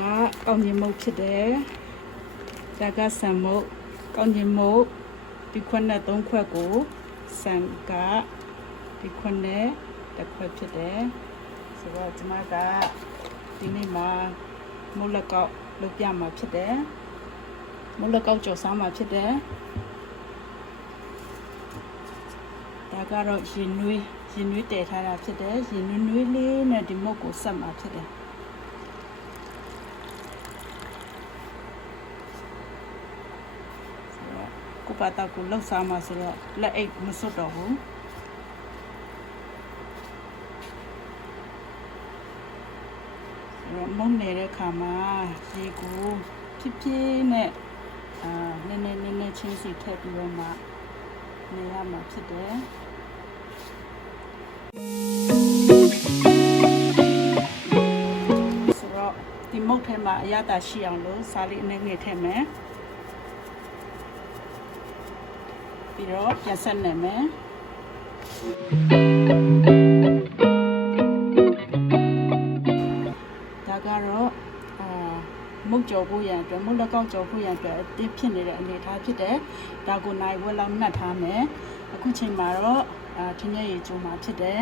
ဆိုဒါကကောင်းကျင်မုတ်ဖြစ်တယ်ဒါကဆံမုတ်ကောင်းကျင်မုတ်ဒီခွက်နဲ့သုံးခွက်ကိုဆံကဒီခွက်နဲ့တစ်ခွက်ဖြစ်တယ်ဆိုတော့ကျွန်မကဒီနေ့မှာမုတ်လက်ကောက်လုပ်ပြမှာဖြစ်တယ်မုတ်လက်ကောက်ကြော်စားမှာဖြစ်တယ်ဒါကတော့ရင်နွေးရင်နွေးတည်ထားတာဖြစ်တယ်ရင်နွေးနွေးလေးနဲ့ဒီမုတ်ကိုဆက်မှာဖြစ်တယ် ဆိုတော့ ကိုပါတာကိုလှုပ်ရှားမှာဆိုတော့လက်အိတ်မစွတ်တော့ဘူးဆိုတော့မုန်းနေတဲ့ခါမှာရေကိုဖြစ်ဖြစ်နဲ့အာနည်းနည်းနည်းနည်းချင်းစီထည့်ပြီးတော့မှနေရမှာဖြစ်တယ်ဆိုတော့ဒီမုတ်ထဲမှာအရသာရှိအောင်လို့စားလေးအနည်းငယ်ထည့်မယ် ပြီးတော့ပြန်ဆက်နေမယ်ဒါကတော့အာမုတ်ကြော်ဖို့ရန်အတွက်မုတ်လက်ကောက်ကြော်ဖို့ရန်အတွက်အသစ်ဖြစ်နေတဲ့အနေအထားဖြစ်တယ်ဒါကိုနိုင်ဝက်လောက်နှက်ထားမယ်အခုချိန်မှာတော့အာထင်းရည်ကျိုးမှာဖြစ်တယ်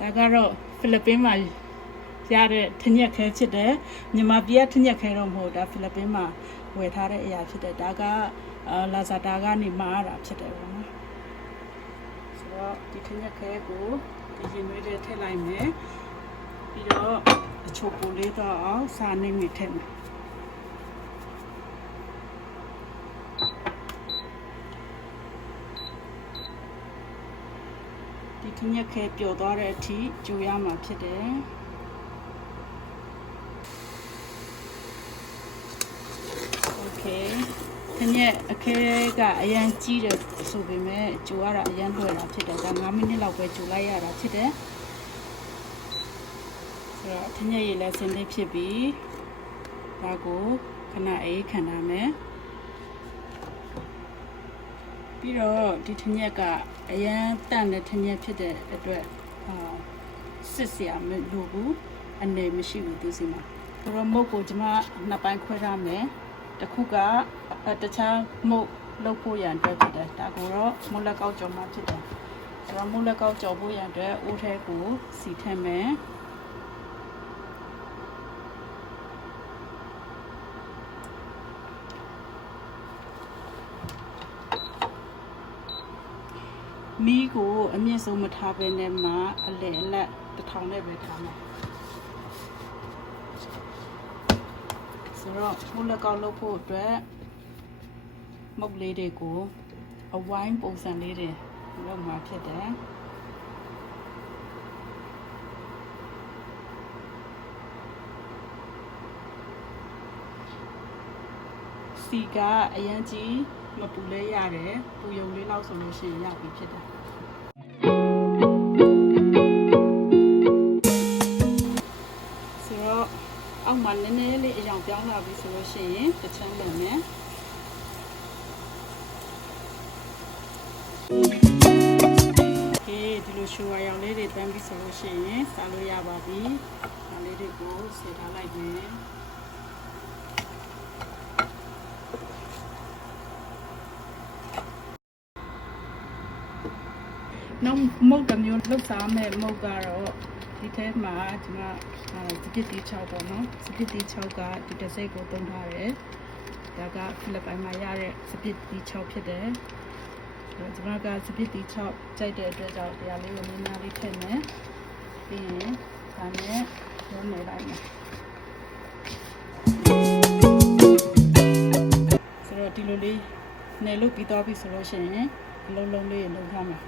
ဒါကတော့ဖိလစ်ပင်းမှာရတဲ့ထင်းရက်ခဲဖြစ်တယ်မြန်မာပြည်ကထင်းရက်ခဲတော့မဟုတ်ဒါဖိလစ်ပင်းမှာ ဝယ်ထားတဲ့အရာဖြစ်တယ်ဒါကအာလာဇာတာကနေမှာရတာဖြစ်တယ်ပေါ့နော်ဆိုတော့ဒီထင်းရက်ခဲကိုဒီရင်ွေးလေးထည့်လိုက်မယ်ပြီးတော့အချိုပူလေးတော့အောင်စားနေမိထည့်မယ်ဒီထင်းရက်ခဲပျော်သွားတဲ့အထိကြိုရမှာဖြစ်တယ် ရဲ့အခဲကအရန်ကြီးတယ်ဆိုပေမဲ့ကြိုရတာအရန်လွယ်တာဖြစ်တယ်ဒါ9မိနစ်လောက်ပဲကြိုလိုက်ရတာဖြစ်တယ်ဆိုတော့ခင်းရဲ့ရေလည်းစင်လေးဖြစ်ပြီးဒါကိုခဏအေးခံရမယ်ပြီးတော့ဒီထညက်ကအရန်တန့်တဲ့ထညက်ဖြစ်တဲ့အတွက်အာစစ်စရာမလိုဘူးအနေမရှိဘူးသူစီမှာဆိုတော့မုတ်ကိုကျွန်မနှစ်ပိုင်းခွဲထားမယ် တစ်ခုကအဲတခြားမုတ်လုပ်ဖို့ရန်အတွက်ဖြစ်တယ်ဒါကိုတော့မုတ်လက်ကောက်ကြော်မှဖြစ်တယ်ဆိုတော့မုတ်လက်ကောက်ကြော်ဖို့ရန်အတွက်အိုးထဲကိုစီထည့်မယ်မီးကိုအမြင့်ဆုံးမထားဘဲနဲ့မှအလယ်အလတ်တစ်ထောင်နဲ့ပဲထားမယ် ဆိုတော့မုတ်လက်ကောက်လုပ်ဖို့အတွက်မုတ်လေးတွေကိုအဝိုင်းပုံစံလေးတွေလုပ်မှာဖြစ်တယ်စီကအရန်ကြီးမပူလဲရတယ်ပူယုံလေးလောက်ဆိုလို့ရှိရင်ရပြီဖြစ်တယ် ရှိရင်တစ်ချမ်းလုံးမယ်ကဲဒီလိုရှူဝါရောင်လေးတွေတန်းပြီဆိုလို့ရှိရင်စားလို့ရပါပြီ။ဒါလေးတွေကိုဆေးထားလိုက်မယ်။နောက်မုတ်တစ်မျိုးလှုပ်စားမဲ့မုတ်ကတော့ ဒီထဲမှာကျွန်မအာစပစ်တီ6ပေါ့နော်စပစ်တီ6ကဒီတစ်စိတ်ကိုသုံးထားတယ်ဒါကဖိလစ်ပိုင်မှာရတဲ့စပစ်တီ6ဖြစ်တယ်အဲကျွန်မကစပစ်တီ6ကြိုက်တဲ့အတွက်ကြောင့်တရားလေးကိုနည်းနည်းလေးထည့်မယ်ပြီးရင်ဒါနဲ့ရုံးနေလိုက်မယ်ဆိုတော့ဒီလိုလေးနယ်လို့ပြီးသွားပြီဆိုလို့ရှိရင်အလုံးလုံးလေးလုံထားမှာ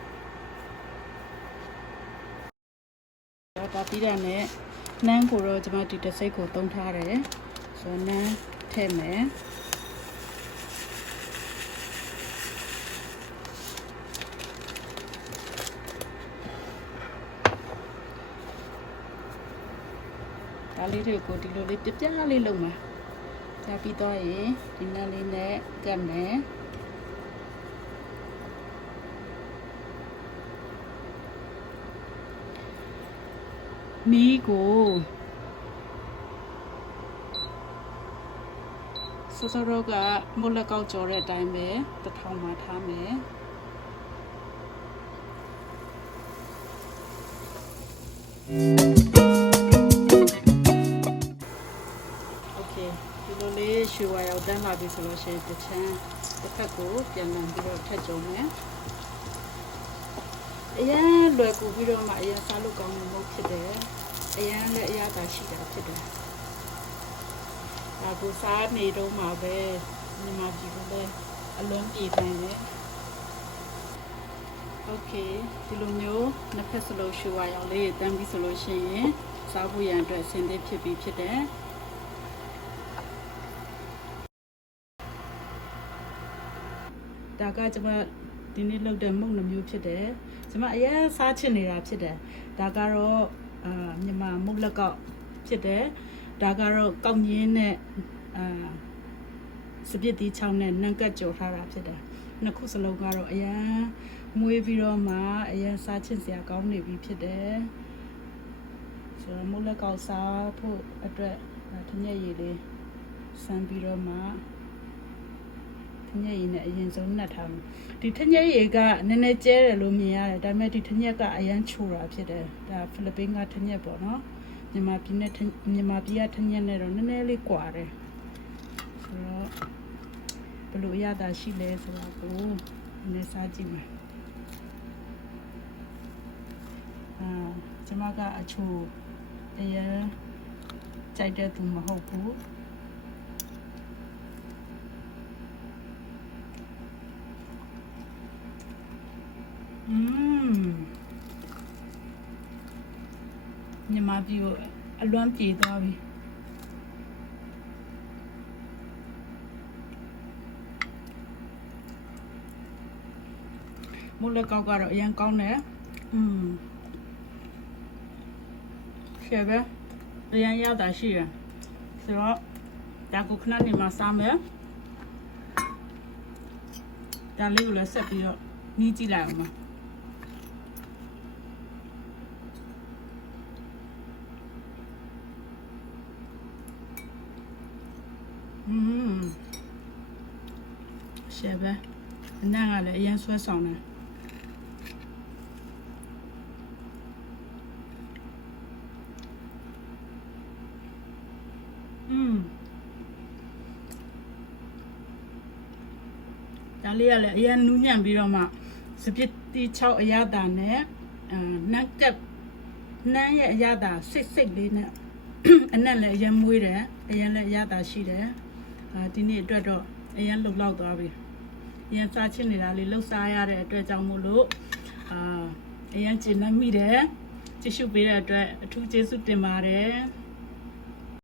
တော့ဒါပြီးတဲ့နဲ့နန်းကိုတော့ကျွန်မဒီတစ်စိတ်ကိုတုံးထားတယ်ဆိုတော့နန်းထည့်မယ်ဒါလေးတွေကိုဒီလိုလေးပြပြလေးလုပ်မှာဒါပြီးတော့ရင်ဒီနန်းလေးနဲ့ကတ်မယ် မီးကိုစောစောတော့ကမုတ်လက်ကောက်ကြော်တဲ့အတိုင်းပဲတစ်ထောင်မှထားမယ် โอเคဒီလိုလေးရွှေဝါရောက်တန်းလာပြီဆိုလို့ရှိရင်တစ်ချမ်းတစ်ဖက်ကိုပြန်လည်ပြီးတော့ထက်ကြုံမယ် အရင်လွယ်ကူပြီးတော့မှအရင်စားလို့ကောင်းမှုမဟုတ်ဖြစ်တယ်အရင်လည်းအရသာရှိတာဖြစ်တယ်ဒါကိုစားနေတော့မှပဲညီမကြီးကလည်းအလွန်ပြေတိုင်းတယ်โอเคဒီလိုမျိုးနှစ်ဖက်စလုံးရွှေဝါရောက်လေးတန်းပြီးဆိုလို့ရှိရင်စားဖို့ရန်အတွက်အဆင်သင့်ဖြစ်ပြီးဖြစ်တယ် ဒါကကျွန်မဒီနေ့လုပ်တဲ့မုန့်နှမျိုးဖြစ်တယ် ကျွန်မအရင်စားချင်နေတာဖြစ်တယ်ဒါကတော့အာမြန်မာမုန့်လက်ကောက်ဖြစ်တယ်ဒါကတော့ကောက်ညင်းနဲ့အာစပစ်တီချောင်းနဲ့နန့်ကတ်ကြော်ထားတာဖြစ်တယ်နှစ်ခုစလုံးကတော့အရင်မွေးပြီးတော့မှအရင်စားချင်စရာကောင်းနေပြီဖြစ်တယ်ဆိုတော့မုန့်လက်ကောက်စားဖို့အတွက်ဒါထညက်ရည်လေးစမ်းပြီးတော့မှထ ညက်ရည်နဲ့အရင်ဆုံးနှက်ထားမယ်ဒီထညက်ရည်ကနည်းနည်းကျဲတယ်လို့မြင်ရတယ်ဒါပေမဲ့ဒီထညက်ကအရန်ချိုတာဖြစ်တယ်ဒါဖိလစ်ပင်းကထညက်ပေါ့နော်မြန်မာပြည်နဲ့ထမြန်မာပြည်ကထညက်နဲ့တော့နည်းနည်းလေးကွာတယ်ဆိုတော့ဘယ်လိုအရသာရှိလဲဆိုတော့ကိုနည်းနည်းစားကြည့်မယ်အာကျွန်မကအချိုအရင်ကြိုက်တဲ့သူမဟုတ်ဘူး อืมမြန်မာပြည်ကိုအလွမ်းပြေသွားပြီမုတ်လက်ကောက်ကတော့အရင်ကောင်းတယ်อืมရှယ်ပဲအရင်ရတာရှိရဆိုတော့ဒါကိုခဏနေမှာစားမယ်ဒါလေးကိုလည်းဆက်ပြီးတော့နီးကြည့်လိုက်အောင်ပါ ရှယ်ပဲအနံ့ကလည်းအရင်ဆွဲဆောင်တယ်อืมဒါလေးကလည်းအရင်နူးညံ့ပြီးတော့မှစပစ်တီ6အရသာနဲ့အာနက်ကပ်နန်းရဲ့အရသာစိတ်စိတ်လေးနဲ့အနက်လည်းအရင်မွေးတယ်အရင်လည်းအရသာရှိတယ်အာဒီနေ့အတွက်တော့အရင်လုံလောက်သွားပြီအ ရင်စားချင်နေတာလေးလှုပ်စားရတဲ့အတွက်ကြောင့်မို့လို့အာအရင်ကျဉ်းနှံ့မိတယ်ကြည့်ရှုပေးတဲ့အတွက်အထူးကျေးဇူးတင်ပါတယ်